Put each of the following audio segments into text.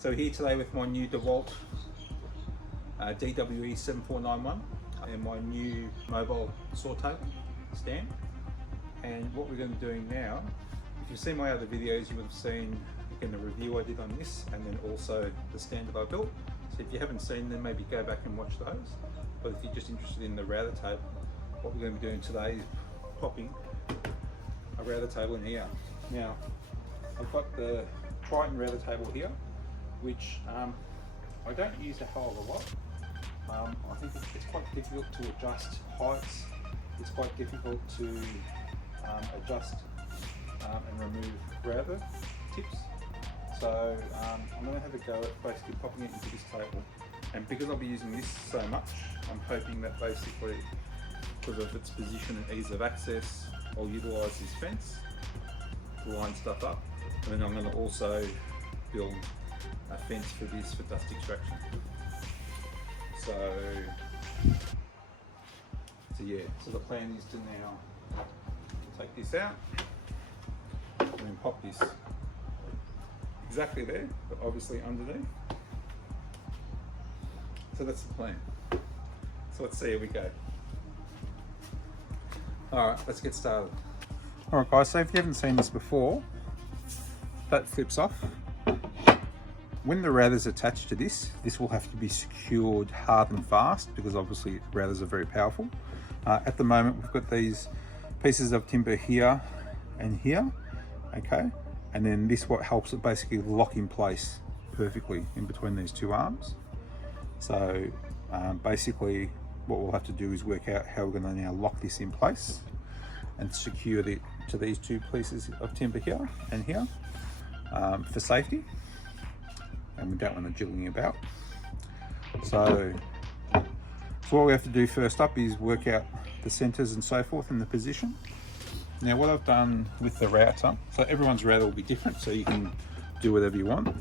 So here today with my new Dewalt DWE7491 and my new mobile saw table stand. And what we're going to be doing now, if you've seen my other videos, you would have seen again the review I did on this, and then also the stand that I built. So if you haven't seen them, maybe go back and watch those. But if you're just interested in the router table, what we're going to be doing today is popping a router table in here. Now, I've got the Triton router table here, which I don't use a hell of a lot. I think it's quite difficult to adjust heights. It's quite difficult to adjust and remove router tips. So I'm going to have a go at basically popping it into this table. And because I'll be using this so much, I'm hoping that basically, because of its position and ease of access, I'll utilise this fence to line stuff up. And then I'm going to also build a fence for this for dust extraction. So yeah, so the plan is to now take this out and then pop this exactly there, but obviously underneath. So that's the plan. So let's see how we go. All right, let's get started. All right guys, so if you haven't seen this before, that flips off. When the router's attached to this, this will have to be secured hard and fast because obviously routers are very powerful. At the moment, we've got these pieces of timber here and here, okay? And then this what helps it basically lock in place perfectly in between these two arms. So basically what we'll have to do is work out how we're going to now lock this in place and secure it to these two pieces of timber here and here for safety. And we don't want it jiggling about. So what we have to do first up is work out the centers and so forth and the position. Now what I've done with the router, so everyone's router will be different, so you can do whatever you want.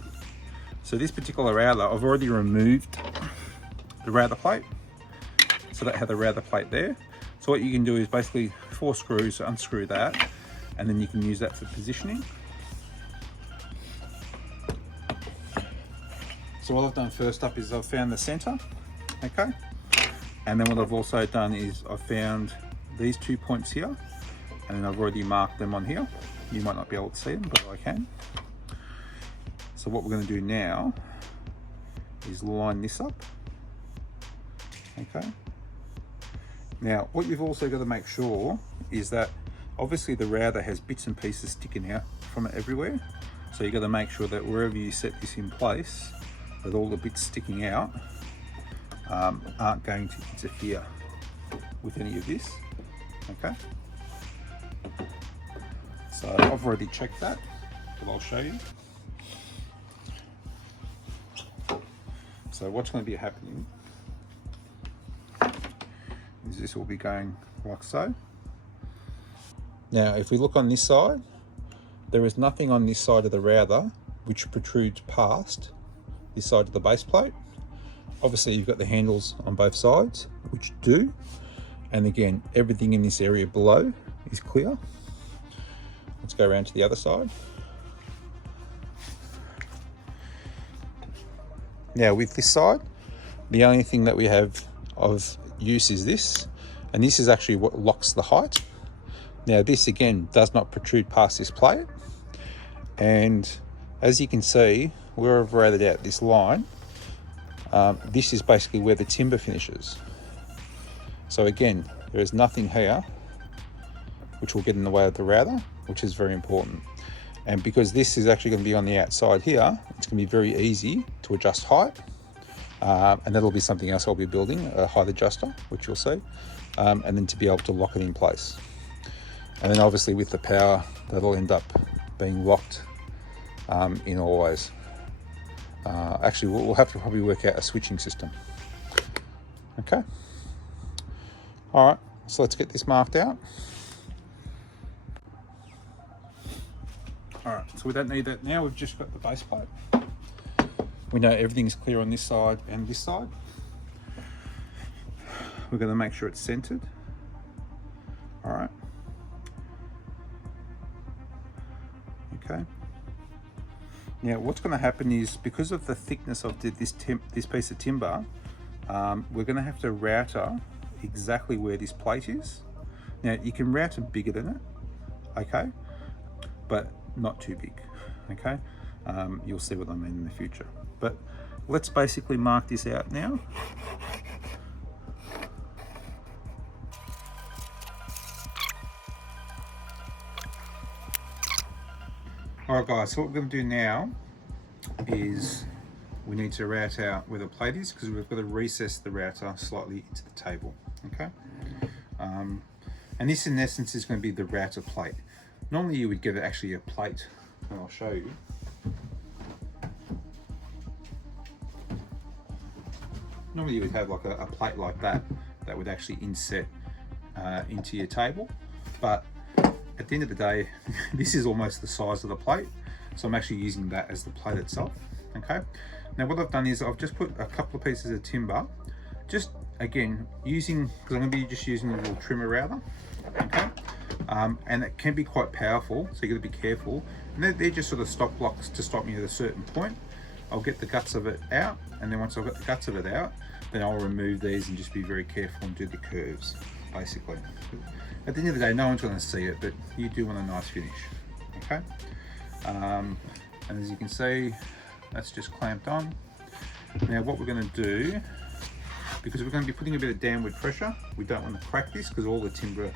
So this particular router, I've already removed the router plate. So that had the router plate there. So what you can do is basically 4 screws, unscrew that, and then you can use that for positioning. So what I've done first up is I've found the center, okay? And then what I've also done is I've found these 2 points here, and then I've already marked them on here. You might not be able to see them, but I can. So what we're going to do now is line this up, okay? Now, what you've also got to make sure is that obviously the router has bits and pieces sticking out from it everywhere. So you've got to make sure that wherever you set this in place, that all the bits sticking out aren't going to interfere with any of this, okay? So I've already checked that, but I'll show you. So what's going to be happening is this will be going like so. Now if we look on this side, there is nothing on this side of the router which protrudes past this side of the base plate. Obviously you've got the handles on both sides which do, and again everything in this area below is clear. Let's go around to the other side. Now with this side, the only thing that we have of use is this, and this is actually what locks the height. Now this again does not protrude past this plate, and as you can see where I've routed out this line, this is basically where the timber finishes. So again, there is nothing here which will get in the way of the router, which is very important. And because this is actually going to be on the outside here, it's going to be very easy to adjust height. And that'll be something else I'll be building, a height adjuster, which you'll see, and then to be able to lock it in place. And then obviously with the power, that'll end up being locked in always. Actually, we'll have to probably work out a switching system. Okay. All right, so let's get this marked out. All right, so we don't need that now. We've just got the base plate. We know everything's clear on this side and this side. We're going to make sure it's centered. All right. Okay. Now what's going to happen is, because of the thickness of this piece of timber, we're going to have to router exactly where this plate is. Now you can router bigger than it, okay, but not too big, okay. You'll see what I mean in the future, but let's basically mark this out now. Alright guys, so what we're going to do now is we need to route out where the plate is, because we've got to recess the router slightly into the table, okay? And this in essence is going to be the router plate. Normally you would get actually a plate, and I'll show you. Normally you would have like a plate like that would actually inset into your table, but at the end of the day, this is almost the size of the plate, so I'm actually using that as the plate itself, okay? Now what I've done is I've just put a couple of pieces of timber, just again, because I'm going to be just using a little trimmer router, okay? And it can be quite powerful, so you got to be careful. And they're just sort of stop blocks to stop me at a certain point. I'll get the guts of it out, and then once I've got the guts of it out, then I'll remove these and just be very careful and do the curves, basically. At the end of the day, no one's going to see it, but you do want a nice finish, okay? And as you can see, that's just clamped on. Now what we're going to do, because we're going to be putting a bit of downward pressure, we don't want to crack this because all the timber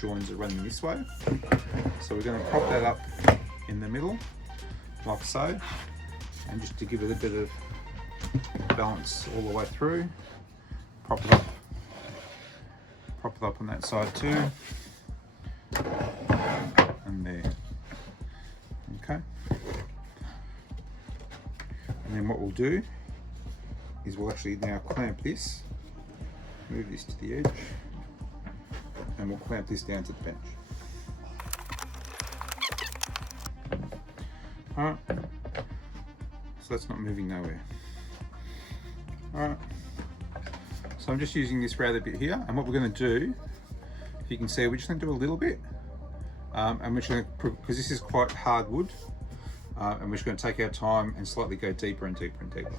joins are running this way. So we're going to prop that up in the middle, like so, and just to give it a bit of balance all the way through, prop it up on that side too, and there, okay. And then what we'll do is we'll actually now clamp this, move this to the edge, and we'll clamp this down to the bench. Alright, so that's not moving nowhere. Alright, so I'm just using this router bit here, and what we're going to do, if you can see, we're just going to do a little bit, and we're just going to, because this is quite hard wood, and we're just going to take our time and slightly go deeper and deeper and deeper.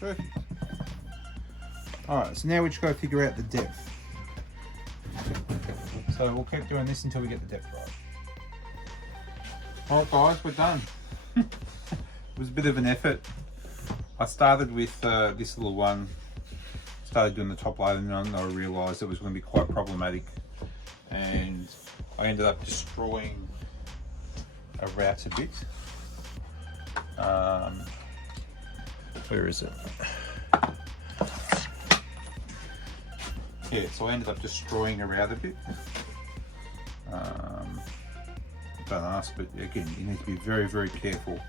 Perfect. Alright, so now we just got to figure out the depth. So we'll keep doing this until we get the depth right. Alright guys, we're done. It was a bit of an effort. I started with this little one, started doing the top layer, and then I realised it was going to be quite problematic, and I ended up destroying a router bit. Where is it? Yeah, so I ended up destroying a router bit. Don't ask, but again, you need to be very, very careful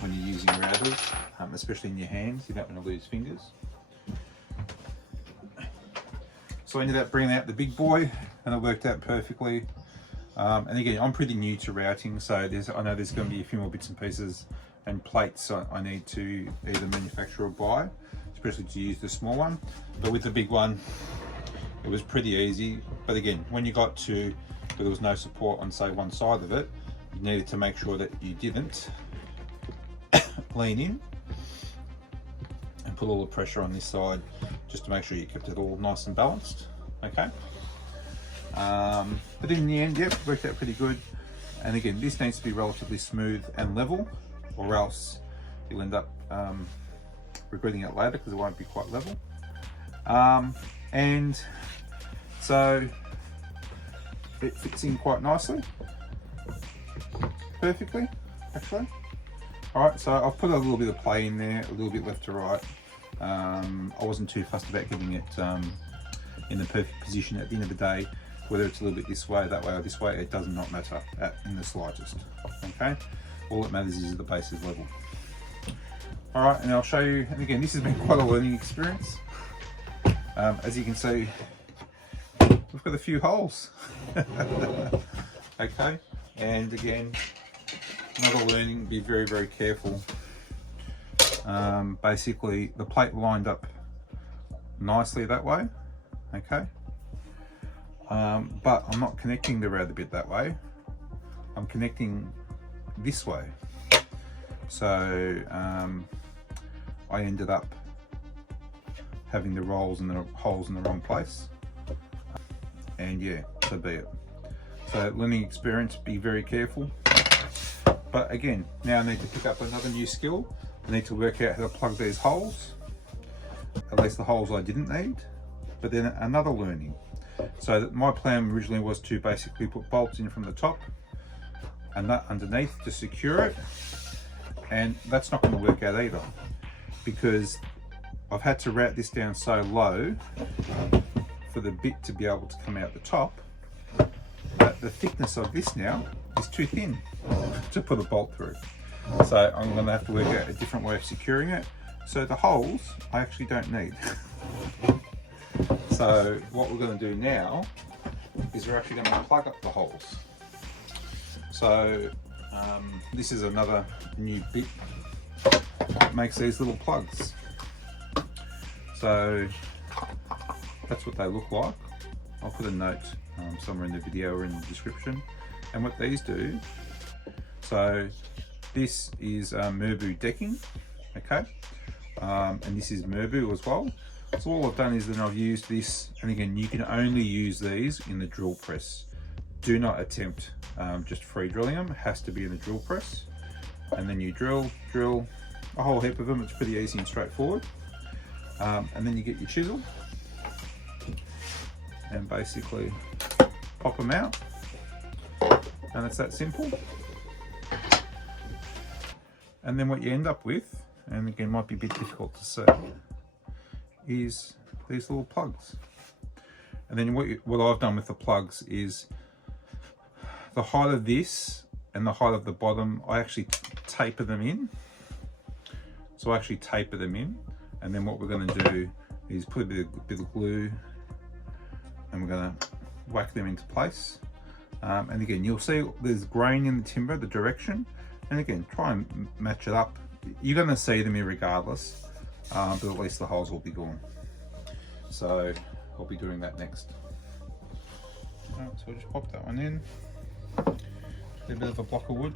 when you're using routers, especially in your hands. You don't want to lose fingers. So I ended up bringing out the big boy, and it worked out perfectly. And again, I'm pretty new to routing, so I know there's going to be a few more bits and pieces and plates I need to either manufacture or buy, especially to use the small one. But with the big one, it was pretty easy. But again, when you got to where there was no support on, say, one side of it, you needed to make sure that you didn't lean in and put all the pressure on this side, just to make sure you kept it all nice and balanced, okay? But in the end, yep, worked out pretty good. And again, this needs to be relatively smooth and level, or else you'll end up regretting it later because it won't be quite level. And so it fits in quite nicely, perfectly, actually. All right, so I've put a little bit of play in there, a little bit left to right, I wasn't too fussed about getting it in the perfect position. At the end of the day, whether it's a little bit this way, that way, or this way, it does not matter in the slightest. Okay, all that matters is the base is level. All right, and I'll show you. And again, this has been quite a learning experience. As you can see, we've got a few holes. Okay, and again, another learning: be very, very careful. Basically, the plate lined up nicely that way. Okay, but I'm not connecting the router bit that way. I'm connecting this way. So I ended up having the holes in the wrong place, and yeah, so be it. So learning experience, be very careful. But again, now I need to pick up another new skill. I need to work out how to plug these holes, at least the holes I didn't need. But then another learning. So my plan originally was to basically put bolts in from the top and that underneath to secure it, and that's not going to work out either, because I've had to route this down so low for the bit to be able to come out the top that the thickness of this now is too thin to put a bolt through. So I'm going to have to work out a different way of securing it. So the holes I actually don't need. So what we're going to do now is we're actually going to plug up the holes. So this is another new bit that makes these little plugs. So that's what they look like. I'll put a note somewhere in the video or in the description. And what these do, so this is Merbu decking, okay, and this is Merbu as well. So all I've done is that I've used this, and again, you can only use these in the drill press. Do not attempt just free drilling them. It has to be in the drill press. And then you drill a whole heap of them. It's pretty easy and straightforward. And then you get your chisel and basically pop them out. And it's that simple. And then what you end up with, and again, might be a bit difficult to see, is these little plugs. And then what I've done with the plugs is the height of this and the height of the bottom, I actually taper them in. So I actually taper them in, and then what we're going to do is put a bit of glue, and we're going to whack them into place. And again, you'll see there's grain in the timber, the direction, and again, try and match it up. You're going to see them irregardless, but at least the holes will be gone. So I'll be doing that next. Alright, so I'll just pop that one in. A bit of a block of wood.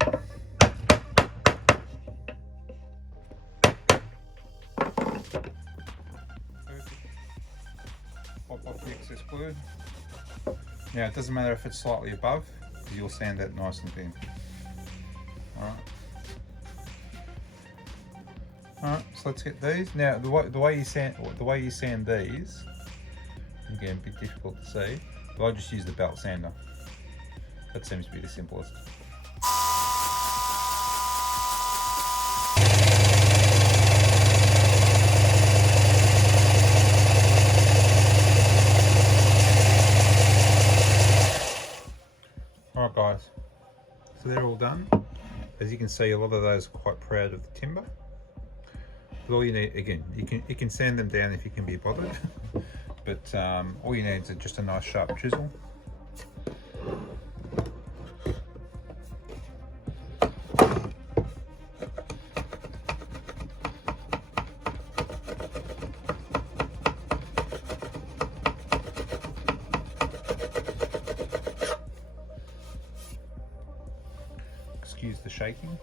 Pop off the excess glue. Now it doesn't matter if it's slightly above, because you'll sand that nice and thin. Alright, so let's get these. Now the way you sand these, again, a bit difficult to see, but I just use the belt sander. That seems to be the simplest. Alright guys, so they're all done. As you can see, a lot of those are quite proud of the timber. But all you need, again, you can sand them down if you can be bothered, but all you need is just a nice sharp chisel. Excuse the shaking.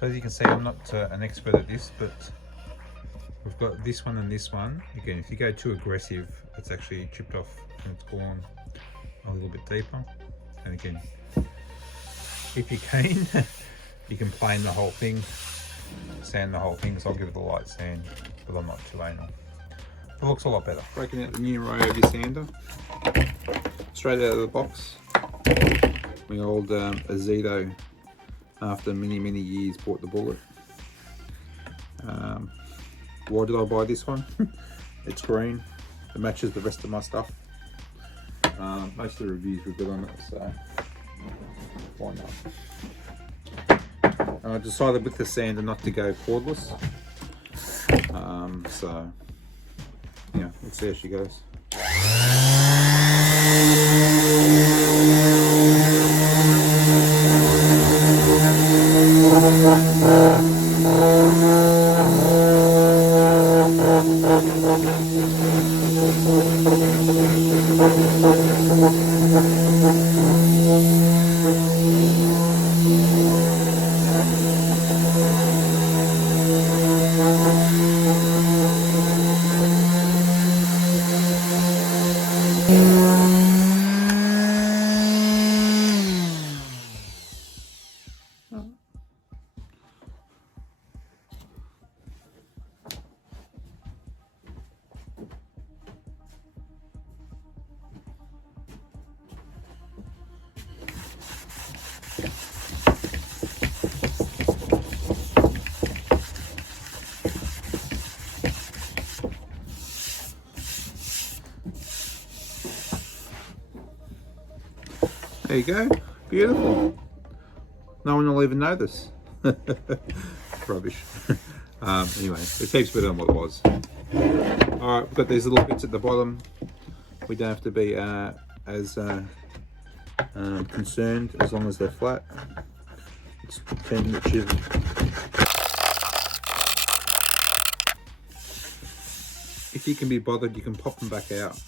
So as you can see, I'm not an expert at this, but we've got this one and this one. Again, if you go too aggressive, it's actually chipped off and it's gone a little bit deeper. And again, if you can, you can plane the whole thing, sand the whole thing, so I'll give it a light sand, but I'm not too anal. It looks a lot better. Breaking out the new Ryobi sander. Straight out of the box. My old Dado, after many years, bought the bullet. Why did I buy this one? It's green. It matches the rest of my stuff. Most of the reviews were good on it, so why not? I decided with the sander not to go cordless. So yeah, let's see how she goes. There you go, beautiful. No one will even know this. Rubbish. Anyway, it keeps better than what it was. Alright, we've got these little bits at the bottom. We don't have to be as concerned as long as they're flat. It's tending to chisel. If you can be bothered, you can pop them back out.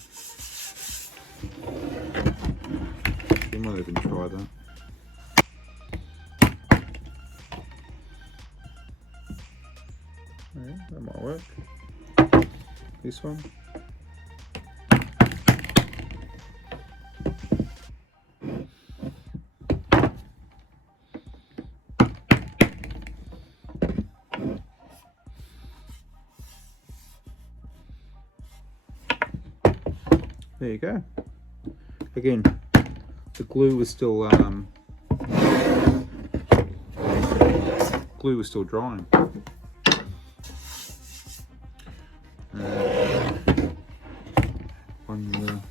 You might even try that. Yeah, that might work. This one. There you go. Again, the glue was still drying. One more.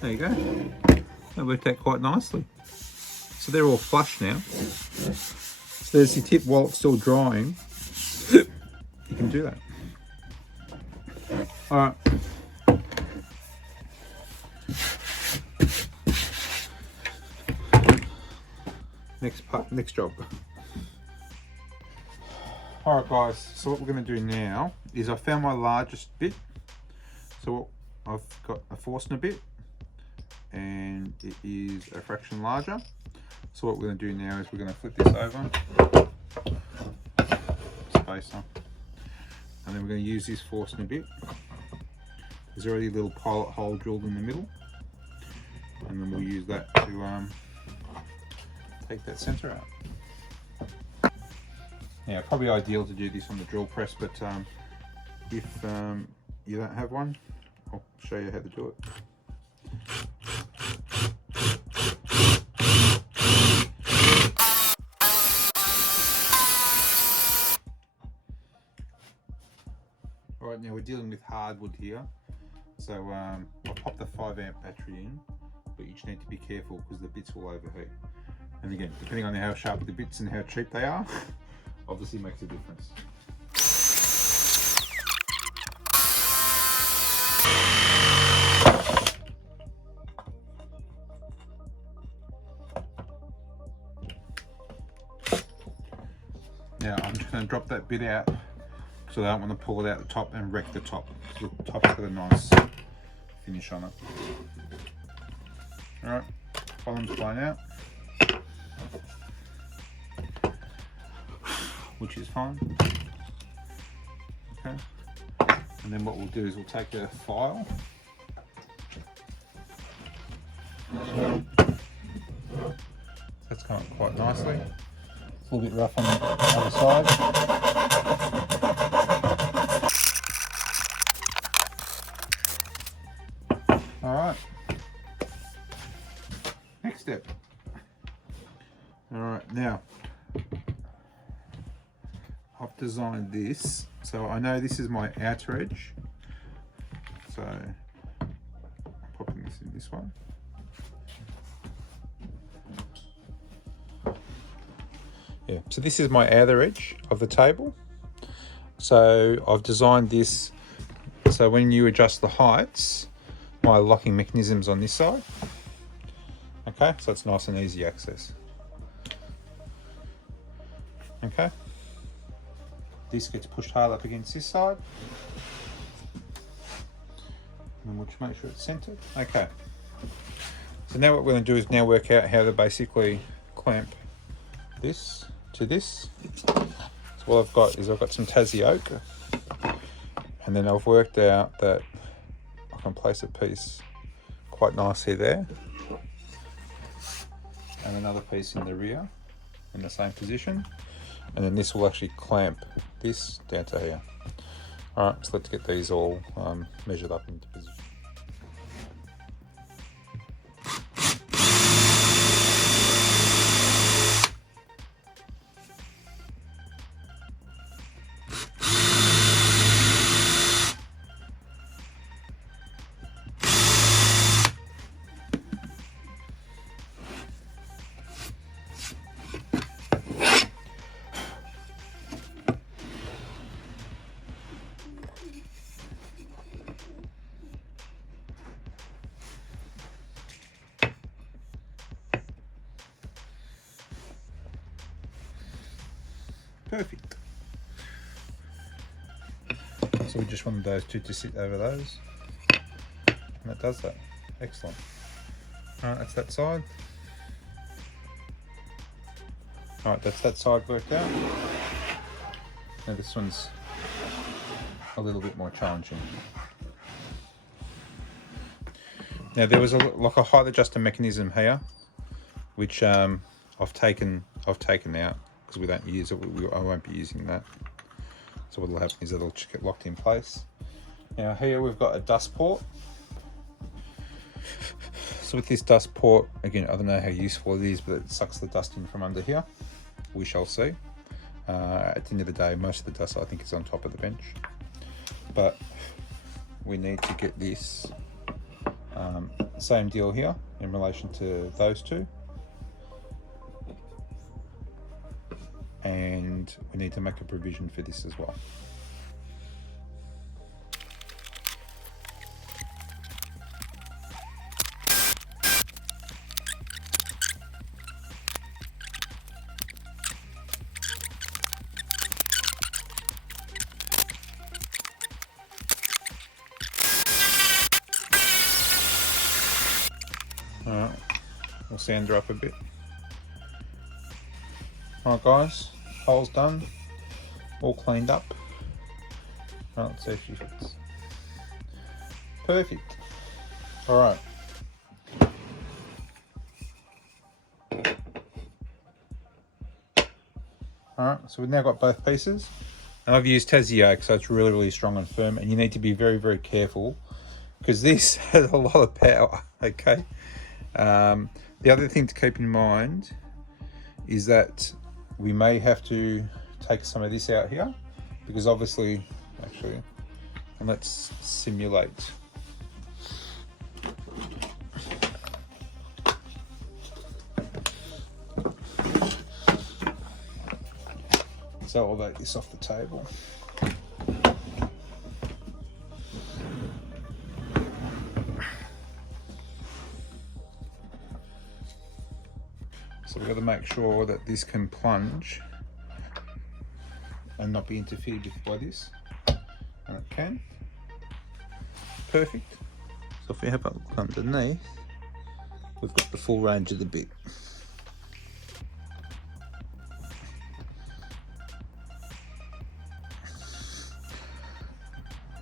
There you go. That worked out quite nicely. So they're all flush now. So there's your tip while it's still drying. You can do that. Alright. Next job. Alright guys, so what we're going to do now is I found my largest bit. So I've got a Forstner bit and it is a fraction larger. So what we're going to do now is we're going to flip this over, spacer, and then we're going to use this Forstner bit. There's already a little pilot hole drilled in the middle, and then we'll use that to take that center out. Yeah, probably ideal to do this on the drill press, but if you don't have one, I'll show you how to do it. Alright, now we're dealing with hardwood here, so I'll pop the 5-amp battery in, but you just need to be careful because the bits will overheat. And again, depending on how sharp the bits and how cheap they are, obviously makes a difference. Now I'm just going to drop that bit out so I don't want to pull it out the top and wreck the top. The top's got a nice finish on it. Alright, column's blown out, which is fine. Okay, and then what we'll do is we'll take a file. That's come up quite nicely. It's a little bit rough on the other side. Alright. Next step. Alright, now I've designed this. So I know this is my outer edge. So I'm popping this in this one. Yeah, so this is my outer edge of the table. So I've designed this so when you adjust the heights, my locking mechanism's on this side. Okay, so it's nice and easy access. Okay, this gets pushed hard up against this side. And we'll just make sure it's centered. Okay, so now what we're going to do is now work out how to basically clamp this to this. So what I've got is I've got some Tassie oak, and then I've worked out that I can place a piece quite nicely there, and another piece in the rear in the same position, and then this will actually clamp this down to here. Alright, so let's get these all measured up into position. Perfect. So we just wanted those two to sit over those, and that does that. Excellent. Alright, that's that side. Alright, that's that side worked out. Now this one's a little bit more challenging. Now there was like a height adjuster mechanism here, which I've taken out because we don't use it. I won't be using that. So what will happen is it'll just get locked in place. Now here we've got a dust port. So with this dust port, again, I don't know how useful it is, but it sucks the dust in from under here. We shall see. At the end of the day, most of the dust I think is on top of the bench. But we need to get this same deal here in relation to those two. And we need to make a provision for this as well. Alright, we'll sand her up a bit. Alright guys, hole's done, all cleaned up. Right, let's see if she fits. Perfect. Alright. Alright, so we've now got both pieces. And I've used Tassie oak, so it's really, really strong and firm, and you need to be very, very careful because this has a lot of power, okay? The other thing to keep in mind is that we may have to take some of this out here because obviously, actually, and let's simulate. So I'll take this off the table. So we've got to make sure that this can plunge and not be interfered with by this, and it can. Perfect. So if we have a look underneath, we've got the full range of the bit.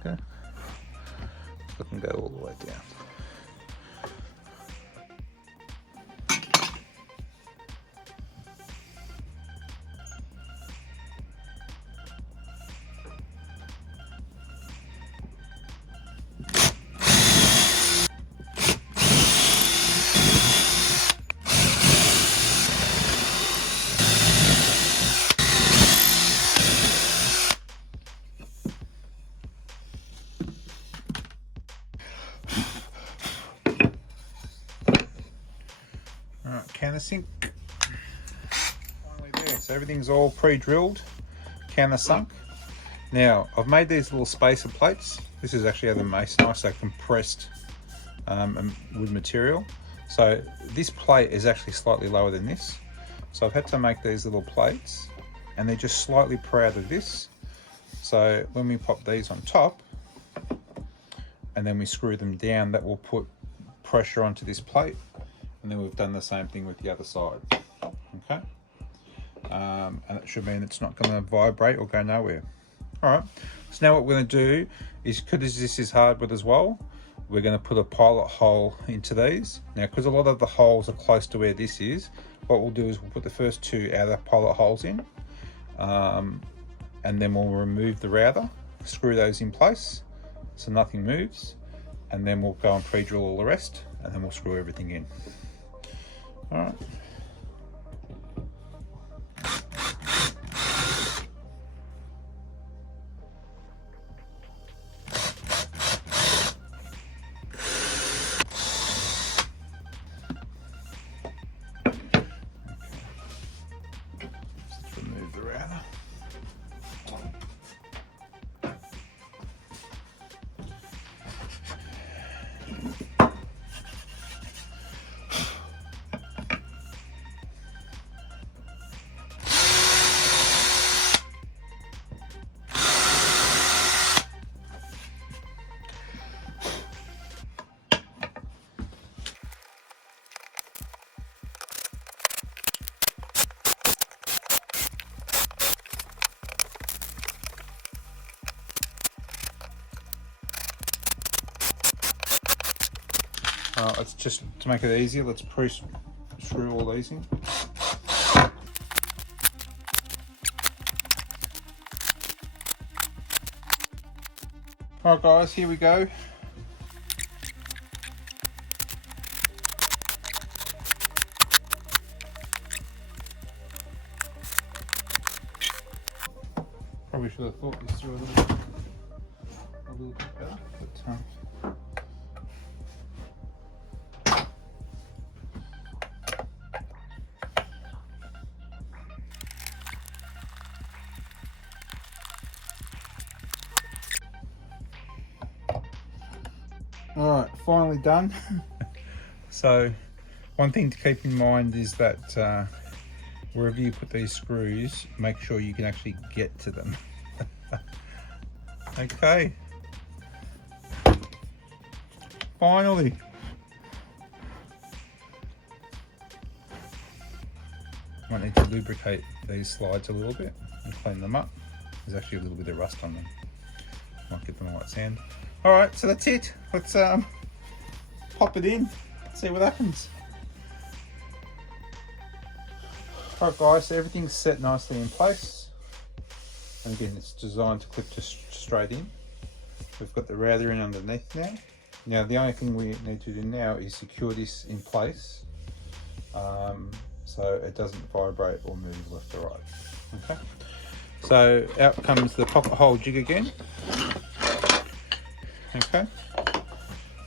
Okay, so I can go all the way down. Countersink finally there, so everything's all pre-drilled, countersunk. Now I've made these little spacer plates. This is actually out of the masonite, so compressed wood material. So this plate is actually slightly lower than this, so I've had to make these little plates, and they're just slightly proud of this. So when we pop these on top and then we screw them down, that will put pressure onto this plate. And then we've done the same thing with the other side, okay? And it should mean it's not going to vibrate or go nowhere. All right, so now what we're going to do is, because this is hardwood as well, we're going to put a pilot hole into these. Now, because a lot of the holes are close to where this is, what we'll do is we'll put the first two outer pilot holes in, and then we'll remove the router, screw those in place so nothing moves, and then we'll go and pre-drill all the rest, and then we'll screw everything in. All right. Let's remove the router. Let's just, to make it easier, let's screw all these in. Alright guys, here we go. Probably should have thought this through a little bit better, but Alright, finally done. So one thing to keep in mind is that wherever you put these screws, make sure you can actually get to them. Okay. Finally. Might need to lubricate these slides a little bit and clean them up. There's actually a little bit of rust on them. Might get them a white sand. All right, so that's it. Let's pop it in, see what happens. All right, guys, so everything's set nicely in place. And again, it's designed to clip straight in. We've got the router in underneath now. Now, the only thing we need to do now is secure this in place so it doesn't vibrate or move left or right. Okay. So out comes the pocket hole jig again. Okay,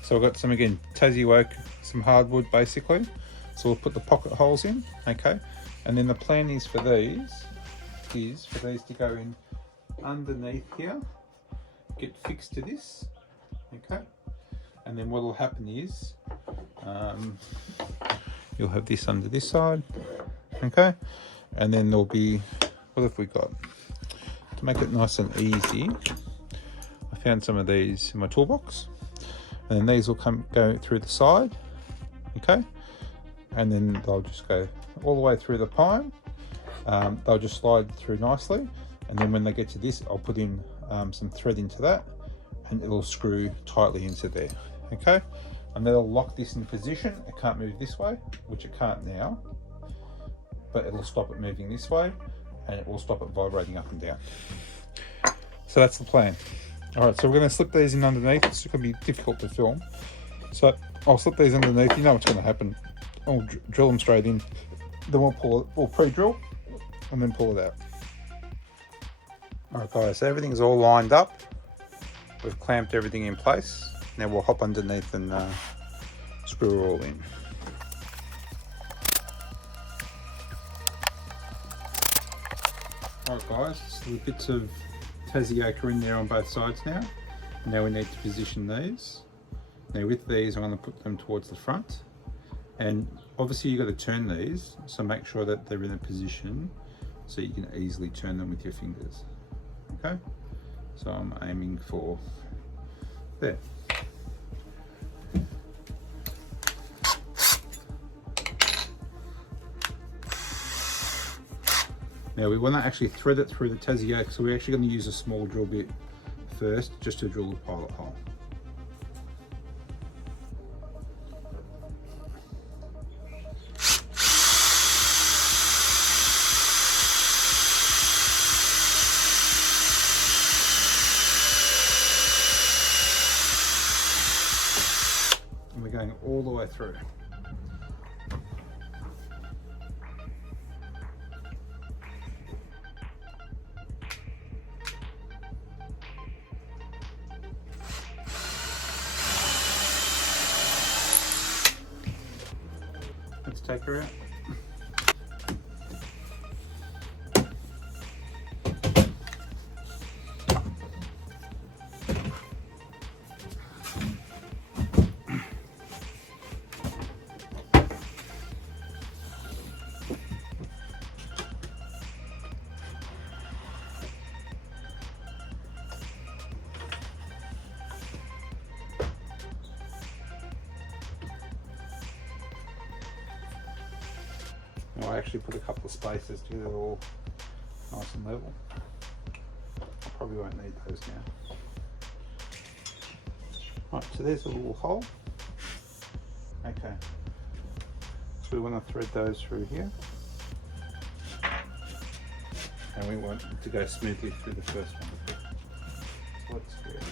so I've got some, again, Tassie oak, some hardwood basically. So we'll put the pocket holes in, okay? And then the plan is for these to go in underneath here, get fixed to this, okay? And then what will happen is, you'll have this under this side, okay? And then there'll be, what have we got? to make it nice and easy, I found some of these in my toolbox, and then these will go through the side, okay, and then they'll just go all the way through the pine. They'll just slide through nicely, and then when they get to this, I'll put in some thread into that, and it'll screw tightly into there, okay, and that'll lock this in position. It can't move this way, which it can't now, but it'll stop it moving this way, and it will stop it vibrating up and down. So that's the plan. All right, so we're going to slip these in underneath. It's going to be difficult to film, so I'll slip these underneath. You know what's going to happen. I'll drill them straight in, then we'll pre-drill and then pull it out. All right guys, so everything's all lined up. We've clamped everything in place. Now we'll hop underneath and screw it all in. Alright guys, so the bits of Tassie Acre in there on both sides now. Now we need to position these. Now with these, I'm going to put them towards the front. And obviously you've got to turn these, so make sure that they're in a position so you can easily turn them with your fingers. Okay? So I'm aiming for there. Now we want to actually thread it through the Tassie Acre, so we're actually going to use a small drill bit first just to drill the pilot hole. And we're going all the way through. Let's take her out. I actually put a couple of spacers to get it all nice and level. I probably won't need those now. Right, so there's a little hole. Okay, so we want to thread those through here. And we want it to go smoothly through the first one. So let's do this.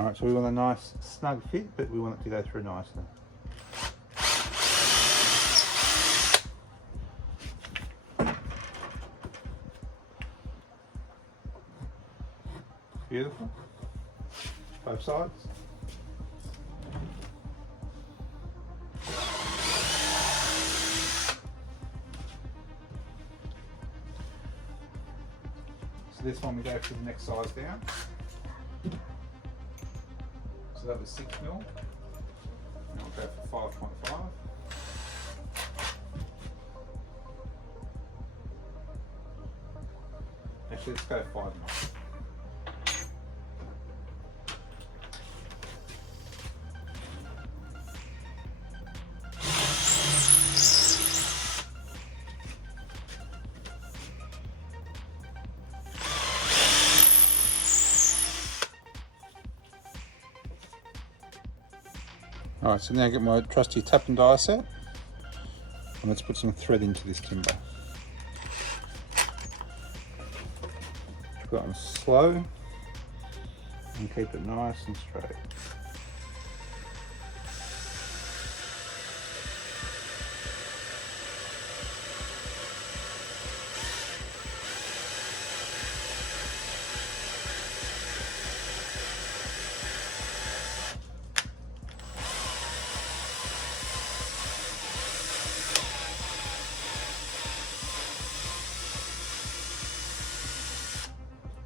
Alright, so we want a nice snug fit, but we want it to go through nicely. Beautiful. Both sides. So this one we go for the next size down. So that was 6 mil. Now we'll go for 5.5. Actually, let's go 5 mil. Alright, so now I get my trusty tap and die set, and let's put some thread into this timber. Put it on slow and keep it nice and straight.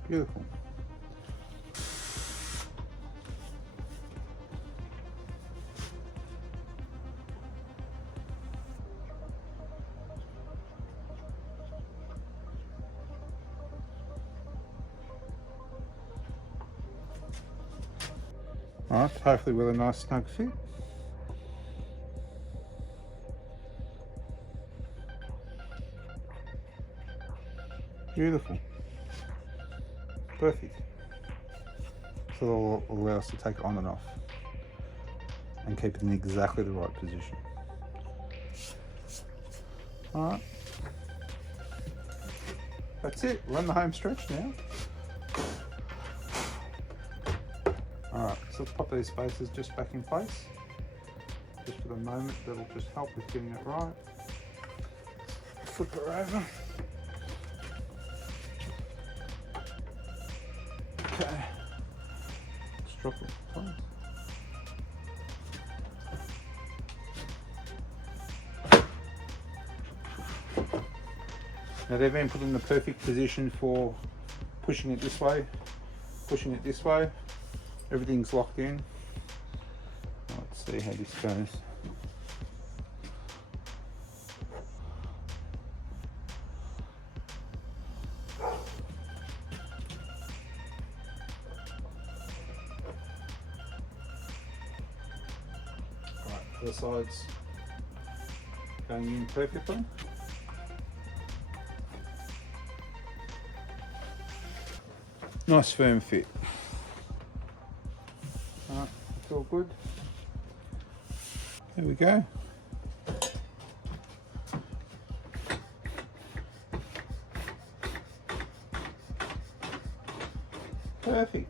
Beautiful. Alright, hopefully with a nice snug fit. Beautiful. Perfect. So it'll allow us to take it on and off and keep it in exactly the right position. Alright. That's it. We're on the home stretch now. Alright, so let's pop these spaces just back in place. Just for the moment, that'll just help with getting it right. Flip her over. Okay. Let's drop it in place. Now they've been put in the perfect position for pushing it this way, pushing it this way. Everything's locked in. Let's see how this goes. Right, the sides going in perfectly. Nice firm fit. Alright, it's all good. There we go. Perfect.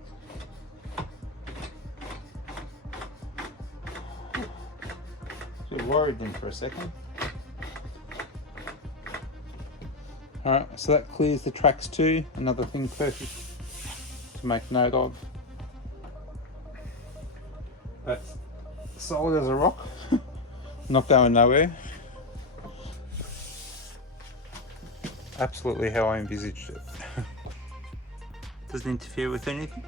Just worried then for a second. Alright, so that clears the tracks too. Another thing perfect to make note of. That's solid as a rock, not going nowhere. Absolutely how I envisaged it. Doesn't interfere with anything.